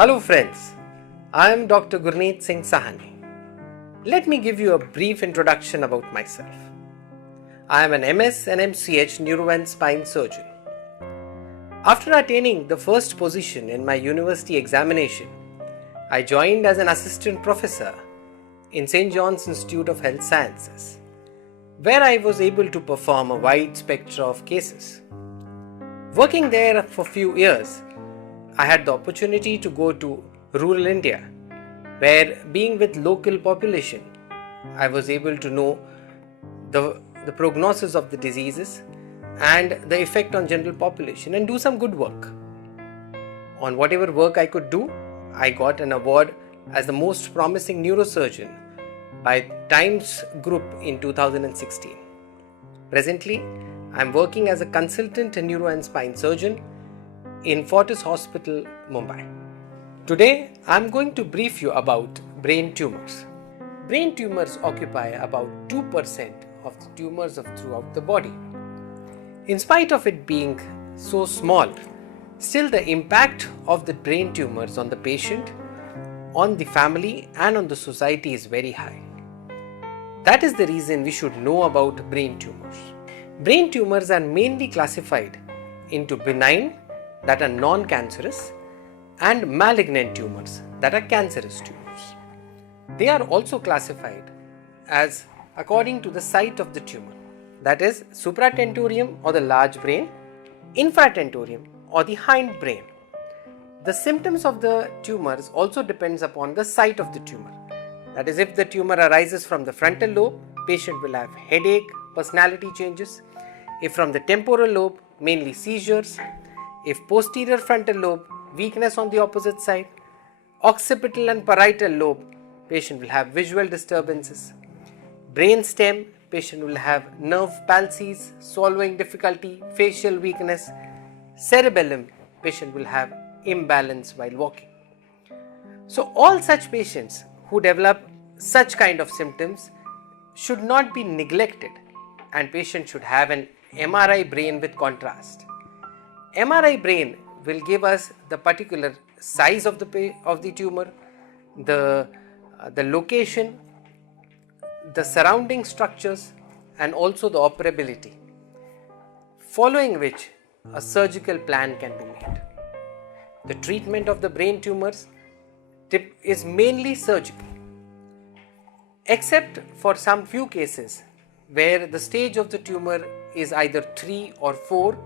Hello friends, I am Dr. Gurneet Singh Sawhney. Let me give you a brief introduction about myself. I am an MS and MCH neuro and spine surgeon. After attaining the first position in my university examination, I joined as an assistant professor in St. John's Institute of Health Sciences, where I was able to perform a wide spectrum of cases. Working there for a few years, I had the opportunity to go to rural India, where being with local population, I was able to know the prognosis of the diseases and the effect on general population and do some good work. On whatever work I could do, I got an award as the most promising neurosurgeon by Times Group in 2016. Presently, I am working as a consultant neuro and spine surgeon in Fortis Hospital, Mumbai. Today, I am going to brief you about brain tumors. Brain tumors occupy about 2% of the tumors throughout the body. In spite of it being so small, still the impact of the brain tumors on the patient, on the family and on the society is very high. That is the reason we should know about brain tumors. Brain tumors are mainly classified into benign, that are non-cancerous, and malignant tumors, that are cancerous tumors. They are also classified as according to the site of the tumor, that is supratentorium or the large brain, infratentorium or the hind brain. The symptoms of the tumors also depends upon the site of the tumor. That is, if the tumor arises from the frontal lobe, patient will have headache, personality changes. If from the temporal lobe, mainly seizures. If posterior frontal lobe, weakness on the opposite side. Occipital and parietal lobe, patient will have visual disturbances. Brain stem, patient will have nerve palsies, swallowing difficulty, facial weakness. Cerebellum, patient will have imbalance while walking. So all such patients who develop such kind of symptoms should not be neglected, and patient should have an MRI brain with contrast. MRI brain will give us the particular size of the tumor, the location, the surrounding structures and also the operability, following which a surgical plan can be made. The treatment of the brain tumors is mainly surgical, except for some few cases where the stage of the tumor is either 3 or 4,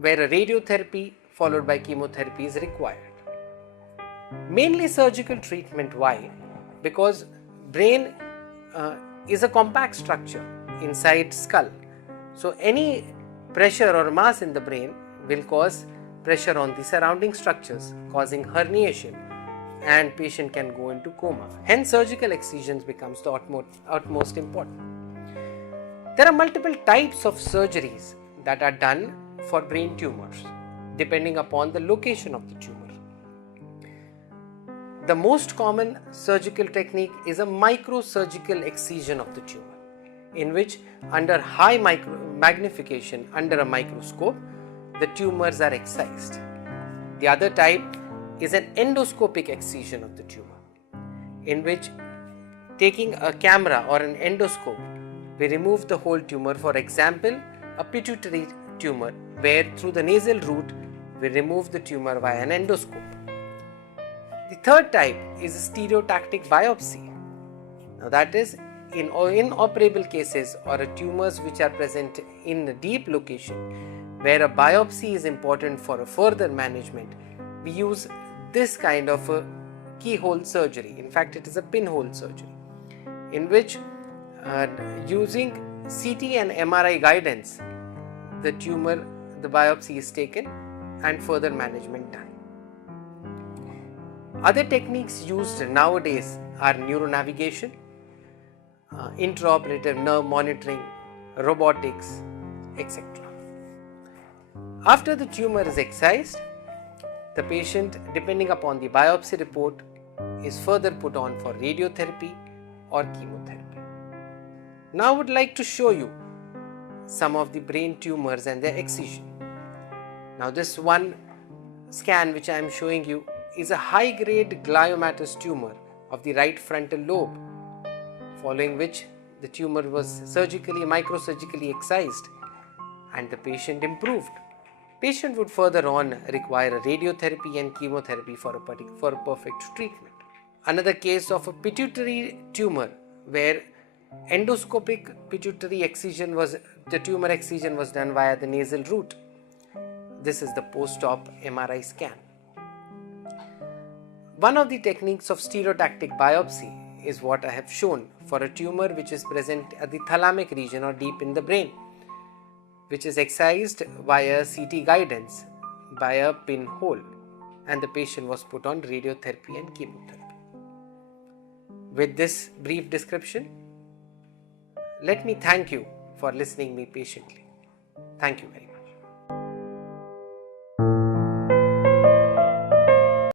where a radiotherapy followed by chemotherapy is required. Mainly surgical treatment. Why? Because brain is a compact structure inside skull. So any pressure or mass in the brain will cause pressure on the surrounding structures, causing herniation, and patient can go into coma. Hence surgical excisions becomes the utmost important. There are multiple types of surgeries that are done for brain tumors depending upon the location of the tumor. The most common surgical technique is a microsurgical excision of the tumor, in which under high magnification under a microscope the tumors are excised. The other type is an endoscopic excision of the tumor, in which taking a camera or an endoscope we remove the whole tumor. For example, a pituitary tumor, where through the nasal route we remove the tumor via an endoscope. The third type is a stereotactic biopsy. Now that is in inoperable cases or tumors which are present in a deep location where a biopsy is important for a further management. We use this kind of a keyhole surgery. In fact, it is a pinhole surgery, in which using CT and MRI guidance, the biopsy is taken and further management done. Other techniques used nowadays are neuronavigation, intraoperative nerve monitoring, robotics, etc. After the tumor is excised, the patient, depending upon the biopsy report, is further put on for radiotherapy or chemotherapy. Now I would like to show you some of the brain tumors and their excision. Now this one scan which I am showing you is a high-grade gliomatous tumor of the right frontal lobe, following which the tumor was microsurgically excised and the patient improved. Patient would further on require radiotherapy and chemotherapy for a perfect treatment. Another case of a pituitary tumor where endoscopic pituitary excision the tumor excision was done via the nasal route. This is the post-op MRI scan. One of the techniques of stereotactic biopsy is what I have shown for a tumor which is present at the thalamic region or deep in the brain, which is excised via CT guidance by a pinhole, and the patient was put on radiotherapy and chemotherapy. With this brief description, let me thank you for listening me patiently. Thank you very much.